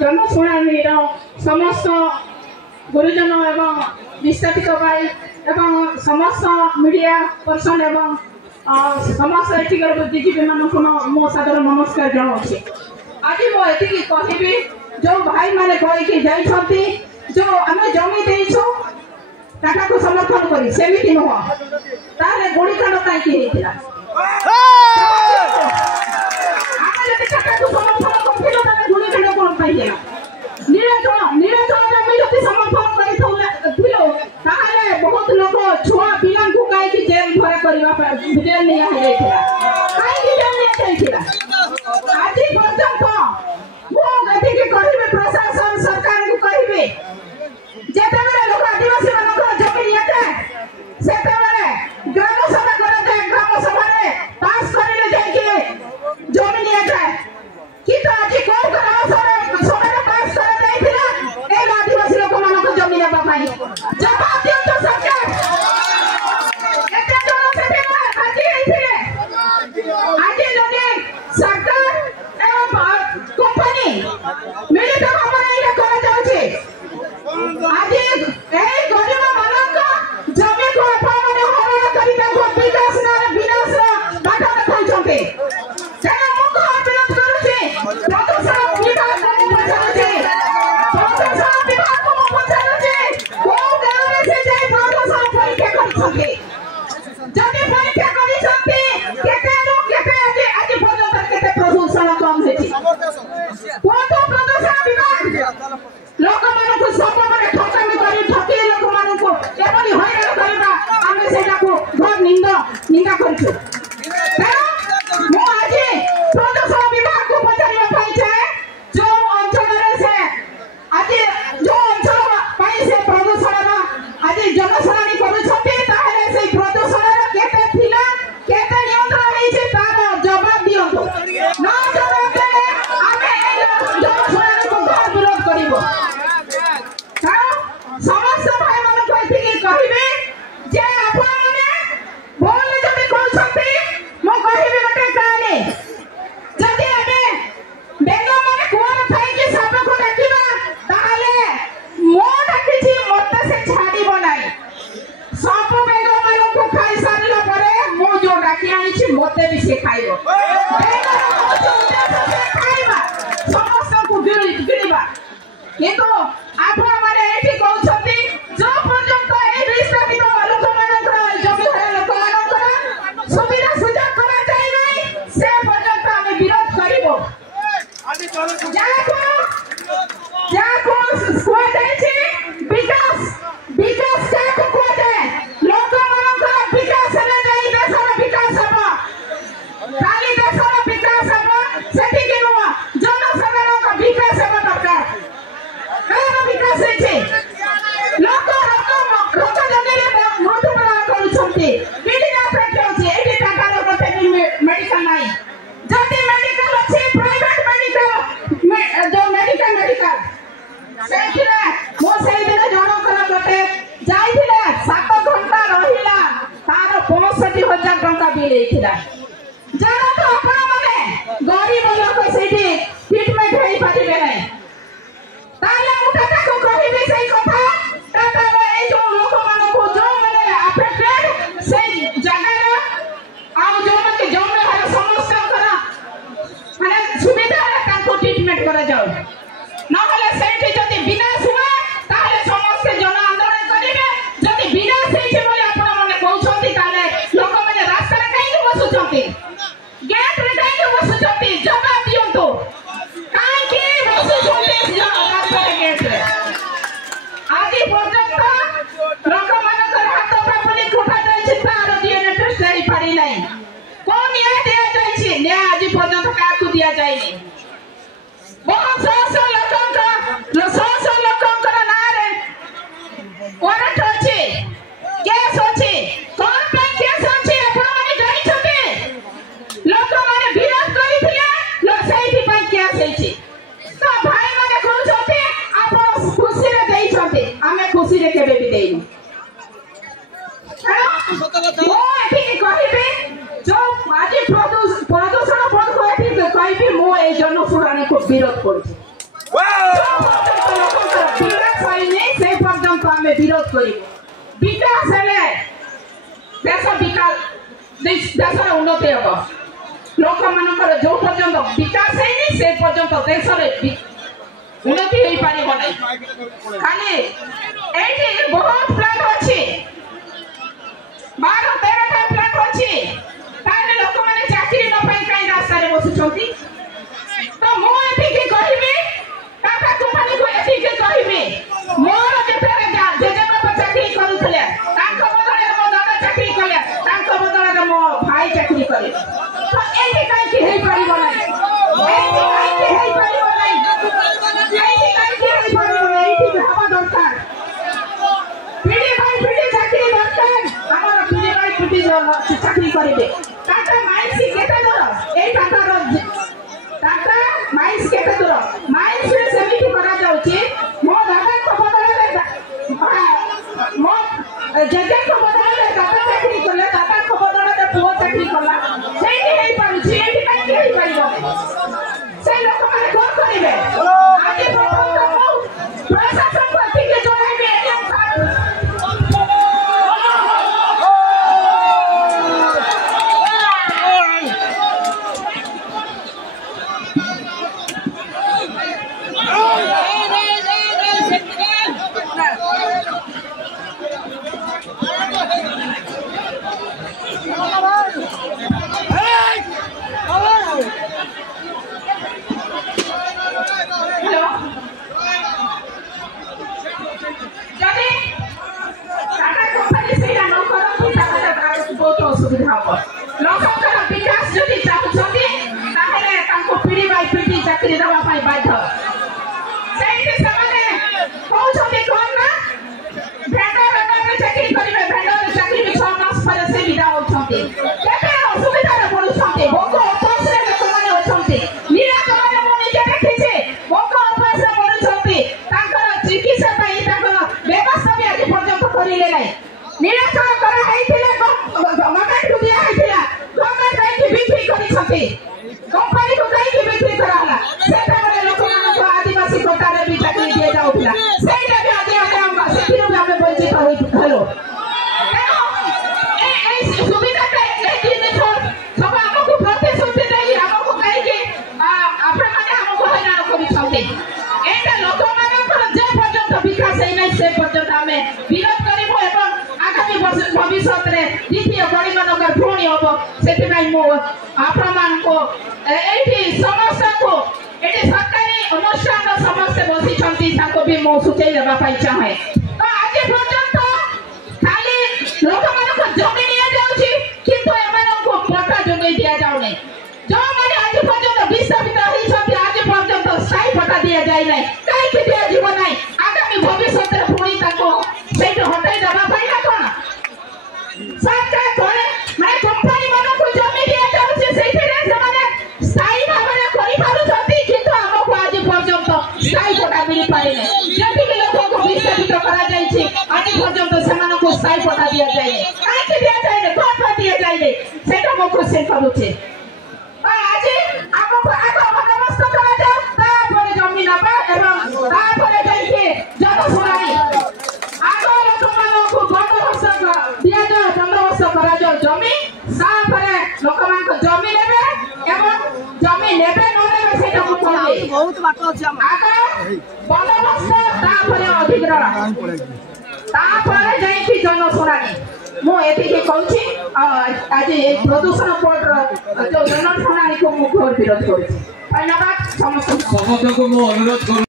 जनशुणानी समस्त गुरुजन एवं विस्थापित भाई एवं समस्त मीडिया पर्सन एवं समस्त एठिकर बुद्धिजीवी मानक मो सादर नमस्कार जनाऊँगी। आज मुझे कहबी जो भाई मैंने कहीकि जाइछंती जो आम जमी देइछु टाटा को समर्थन करी सेमिति नुह ताले गुड़ीकांड कहीं होता टाटा को समर्थन कर गुड़ीकांड कौन पाई निरंजन जमी जब समर्थन कर बहुत लोग छुआ पिला कहीं जेल भर करने जेल नहीं आज पर्यंत मुझे कहे प्रशासन सरकार को कहे जिते लोक आदिवासी मान जमी निये से ग्राम सभा कराए ग्राम सभा पास कर जमी निये कि आज कौ ग्राम सभा पास कर आदिवासी लोक मान जमी नापी जवाब दिखाते सरकार आज जदि सरकार कंपनी मिलित भाव आज गरीब मान जमी को हरण कर विकास विनाश बाट देखते विरोध करुचे जदि परीक्षा प्रदूषण कम लोक मान सब ठकामी कर ठके लोक मान एवं हैरान करवा आम से घर निंदा करूँ आज प्रदूषण विभाग को पचार चाहे जो अंचल से आज जो अंचल से प्रदूषण आज जनशुणानी कर प्रदूषण केते नियंत्रण होइछे तार जवाब दियंतु न जवाब देले आमे जनशुणानी को विरोध करिवो समस्त भाई मान को कहबे जे आपण माने बोल जबि कहछथि मो कहबी गोटे कहानी जदि आमे बेंग माने कोन थाई कि साप को डाकिबा ताहाले मो डाकिछि मते से छाड़ीबो नाही सब बेंग मान को खाई सारिला परे मो जो डाकी आनिछि मते भी से खाइबो बेंग खाइबा समस्त को गिरिबा किंतु आपण माने एठी कहछथि जो पर्यंत ए विस्थापित लोक मानकर जमी हरा लोक मानकर सुविधा सुजोग करा जाय नै से पर्यंत हम विरोध करिवो जाको को दैछि विकास जाको को दे लोक मानकर विकास ले जाई देशर विकास हबो खाली देशर विकास हबो सेठी कि नुवा जनसाधारण विकास हबो दरकार विकास लोक रोक जगह मृत्युबरण कर मेडिकल नाई जदि मेडिकल अच्छी प्राइवेट मेडिकल जो मेडिकल से दिन जनकर गोटे जाइए 7 घंटा रहा तार 65,000 टंका बिल होता जरा तो आपण मैंने गरीब लोक से ट्रिटमेंट हो पारे ना ताले मुटा को कहबे सही कथा टाटा ए जो लोक मान को जो माने अफेक्टेड से जगह आ जो माने जो में हर समस्या करा माने सुविधा ताको ट्रीटमेंट करा जाओ न हले सेठी जदी विनाश हुए ताले समस्त जन आंदोलन करिवे जदी विनाश हे छै बोले आपण माने कहउछथि ताले लोक माने रास्ता रे काई बसुछथि गेट रे काई बसुछथि जवाब दियंतो काई के बसुछथि आज पर्यंत लोक मानकर हाथ पापली उठा जाइछि तार डीएनए टेस्ट नहीं पारी नहीं कोन न्याय दिया जाइछि न्याय आज पर्यंत काकू दिया जाइनि बहुत सौ लोकंकर नारे वारंट अछि केस अछि कोन पे केस अछि आपण माने जानि छथि लोक माने विरोध करिथिले लोक सही पे केस अछि तो भाई माने कहउछथि आपण खुशी रे देइ छथि आमे खुशी रे केबे भी देइनु वो एठी कहिबे जो आज प्रदूषण बंद को एठी कहिबे मो ए जनशुणानी को विरोध करछि विकास होइने से पर्यंत आमे विरोध करी विकास हेले देश विकास देशर उन्नति हम लोक मानकर जो पर्यंत विकास होइने से पर्यंत देशर उन्नति होई पारिबो नै खाली एठी बहुत प्लांट अछि 12-13टा प्लांट अछि ताने लोक माने चाकरी न पाई काई रास्ता रे बसुछंती तो मो एठी के कहिबे टाटा कंपनी को एठी के कहिबे मोर जेते जेजे बाबा चाकरी करूथले तांको बदले मो दादा चाकरी कले तांको बदले मो भाई चाकरी करे तो एठी काई के हेई परिबो नै एठी काई के हेई परिबो नै एठी काई के हेई परिबो नै एठी हवा दरकार पीडी भाई पीडी चाकरी दरकार हमर पीडी भाई पीडी चाकरी करिबे टाटा माइंस केते दूर ए टाटा माइंस केते दूर माइंस रे सेमिति करा जाउची मो दादा को बदले मो जेजे को बदले दादा चाकरी करले दादा को बदले पुओ चाकरी करला सेठी हेई पारुची एठी काई के हेई पारिबो से लोक माने कोन करिवे आगे प्रथम तो प्रशासन को ठीक जोड़ाइबे एटीएम कार्ड विकास जदि चाहूछंती ताहेले तांको पीडी बाई पीडी चाकरी दवा पाई बाध्य सेठी समाने कहउछंती कोन ना भेंडर रे चाकरी करिवे भेंडर चाकरी भी 6 मास पर से विदा होछंती केते असुविधा रे पडुछंती भोको उपास रे लोकमाने होछंती निराश माने मो निजे देखिছে भोको उपास रे पडुछंती तांकर चिकित्सा पाई तांकर व्यवस्था भी आज पर्यंत करिले नै निराश करा हैथिले गवर्नमेंट को दिया हैथिला गवर्नमेंट काई बिक्री करी छथि कंपनी को काई बिक्री कराला सेटा बरे लोक मान को आदिवासी कोटा रे भी चाकरी दिए जाउथिला सेटा भी आदि हम सेठी रे हम वंचित होई हेलो ए सुविधा का ए दिन सब हमको प्रतिश्रुति देई हमको काई के आपन माने हमको हैरान करी छथि एटा लोक मान को जे पर्यंत विकास है नै से पर्यंत हमें विरोध करिबो एवं आगामी भविष्य रे द्वितीय गड़ी मानकर पुणी हम से मो आपण को एठी समस्त को एठी सरकारी अनुष्ठान समस्त बसी भी मो सूचई देबा पाई चाहे तो आज पर्यंत खाली लोक मान को जमी निया जाउची किंतु एमान को पट्टा जमी दिया जाउ नै जो माने आज पर्यंत विस्थापित होई छथि आज पर्यंत स्थायी पट्टा दिया जाय नै काई के दिया जीवन नै आगामी भविष्य रे पुणी ताको सेट हटाई देबा पाई ना कोन सरकार करे माने कंपनी मानो को जमी दिया जाउची सेठी रे जमाने स्थायी भाबरे करि पारु छथि किंतु हमको आज पर्यंत स्थायी पट्टा मिली पारे नै जति के लोक को विस्थापित करा जाय छी आज पर्यंत समान को स्थायी पट्टा दिया जाय नै काई के दिया जाय नै कोन दिया जाय नै सेटा मो क्वेश्चन करूचे आज हमको आगो बंदोबस्त करा जाय तापर जमी नबा एवं तापर जाय के जन सुनाई आगो लोक मानो को बंदोबस्त दिया जाय बंदोबस्त करा जाय जमी तापर लोक मान को जमी लेबे एवं जमी लेबे न लेबे सेटा को कहबे बहुत बात अछि हम आगो बंदोबस्त तापर अधिग्रहण तापर जाय की जन सुनाई मो एति के कहूची आज ए प्रदूषण बोर्ड जो जन सुनाई को मो घर विरोध करूची धन्यवाद समस्त को मो अनुरोध